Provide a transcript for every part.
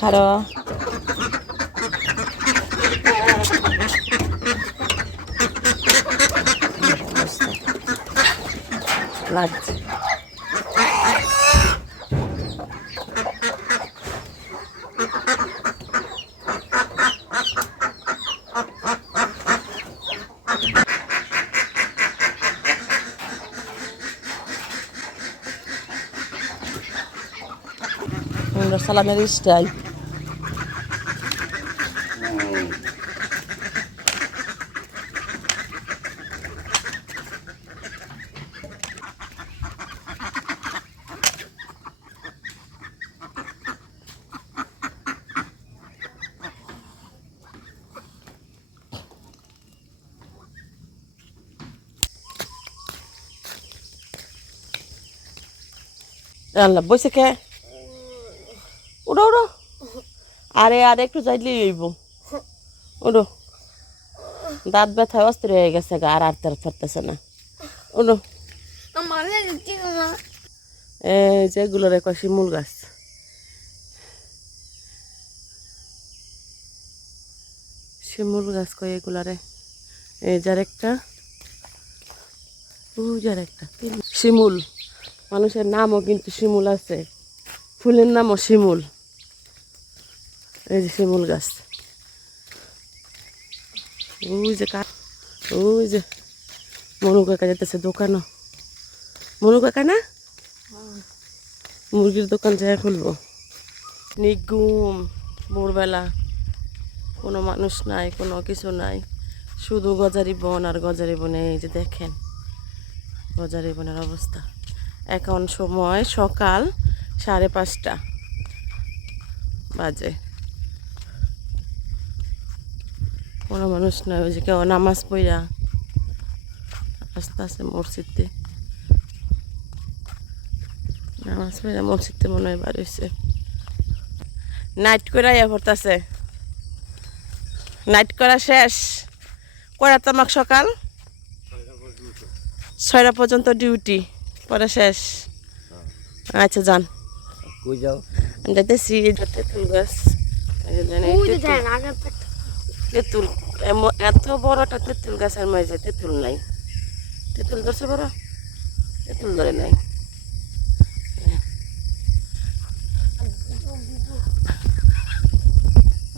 খারো। লাগছে। সালামের স্টাইল আল্লাহ বসে উড়ো উড়ো আরে আরে একটু যাইলে হইব। উড়ো দাঁত ব্যথা অস্থির হয়ে গেছে গা আর পারতেছে না। উড়ো না এই যে এগুলো রেখো শিমুল গাছ। শিমুল গাছ কয় এগুলারে এই যার একটা। যার একটা। শিমুল। মানুষের নামও কিন্তু শিমুল আছে। ফুলের নামও শিমুল। এই যে শিমুল গাছ। ওই যে কাঠ ওই যে মনু কাকা যেতেছে দোকানও। মনু কাকা না? মুরগির দোকান যায় খুলবো। নিগুম, ভোরবেলা। কোনো মানুষ নাই, কোনো কিছু নাই। শুধু গজারি বন আর গজারি বনে এই যে দেখেন, গজারি বনের অবস্থা। এখন সময় সকাল সাড়ে পাঁচটা বাজে। কোনো মানুষ নাই ওই যে কেউ নামাজ পইরা আস্তে আস্তে মসজিদে নামাজ পড়ে মসজিদে মনে হয় বার হয়েছে নাইট করে আইয়া পড়তেছে। নাইট করা শেষ। করা তামাক সকাল? ছয়টা পর্যন্ত ডিউটি পরে শেষ। আচ্ছা যান। আমি যাইতেছি এই যে তেঁতুল গাছ। তেঁতুল- না আগে থেকে তেঁতুল এত গাছের মাঝে তেঁতুল নাই। তেঁতুল ধরছে বড়? তেঁতুল ধরে নাই।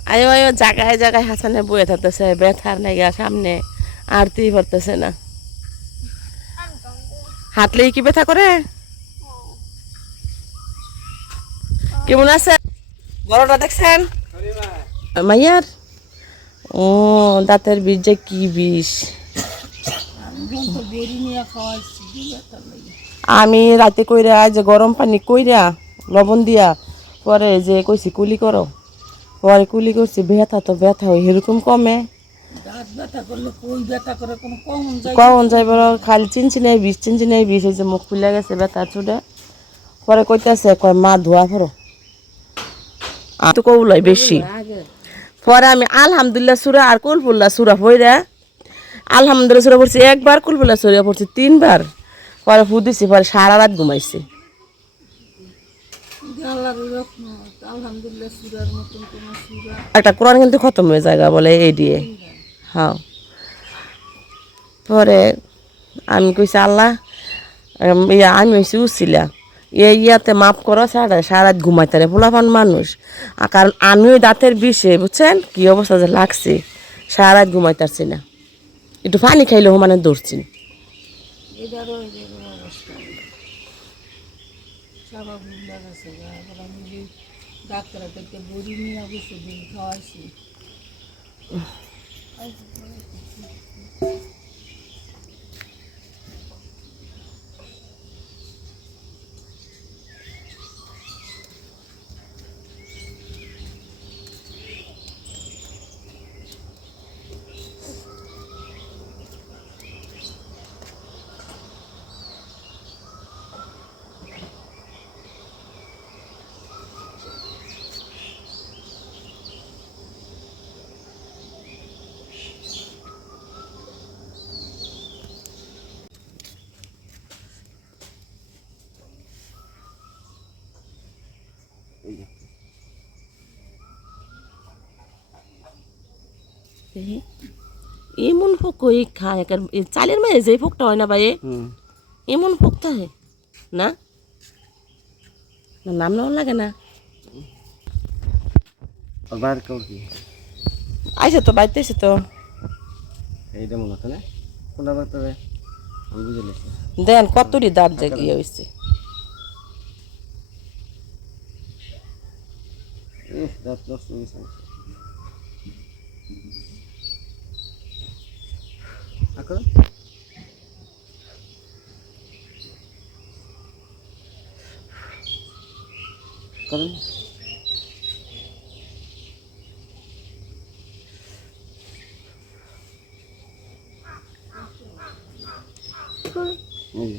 আয়ো আয়ো জায়গায় জায়গায় হাসানে বয়ে থাকতেছে ব্যথার নাইগা সামনে আরতেই পারতেছে না। হাতলেই কি ব্যথা করে? কেমন আছে? বড়টা দেখছেন? মাইয়ার? ও, দাঁতের বীজ যে কি বিষ আমি রাতে কইরা যে গরম পানি কইরা লবণ দিয়া, পরে যে কইছি কুলি করো, পরে কুলি করছি, ব্যথা তো ব্যথা হয় এরকম কমে। কমন যাই বড় খালি চিনচি নাই বিষ চিনচি নাই বিষ যে মুখ ফুলে গেছে, ব্যথা চুড়ে পরে কইতেছে, কয়, মা, ধোয়া ফেরো তো কৌলাই বেশি। পরে আমি আলহামদুলিল্লাহ সুরা আর কুলফুল্লা সুরা পইরা আলহামদুলিল্লাহ সুরা পড়ছি, একবার কুলফুল্লা সুরা পড়ছি, তিনবার। পরে ফু দিছি, পরে সারা রাত ঘুমাইছি। একটা কোরআন কিন্তু খতম হয়ে জায়গা বলে এই দিয়ে। হ্যাঁ। পরে আমি কইছি, আল্লাহ আমি হয়েছি উছিলা এই ইয়াতে মাপ করো সারা সারা ঘুমাইতে রে ফুলাফান মানুষ। আর কারণ আমিও দাঁতের বিষে বুঝছেন? কি অবস্থা যে লাগছে? সারা রাত ঘুমাইতারছি না। একটু পানি খাইলেও মানে দৌড়ছি you. দেখি এমন ফোক কই খায়? একার চালের মাঝে যে ফোকটা হয় না ভাই এমন ফোকটা হয় না? নাম নেওয়া লাগে না। আর বাইরে কেউ কি? আইসে তো বাড়িতে এসে তো। এইটা মনে হতো না? কোনটা বাড়তে আমি বুঝে দেন কতটি দাঁত জাগিয়ে হয়েছে দাঁত নষ্ট হয়ে গেছে এখন করেন এই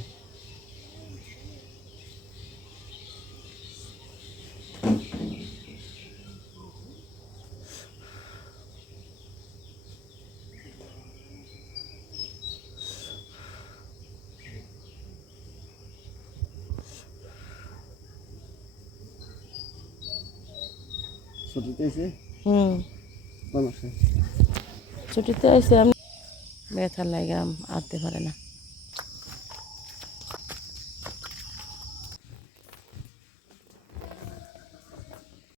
ছুটিতে এসে হুম। ছুটিতে আইসে আমি ব্যথা লাগে আনতে পারে না।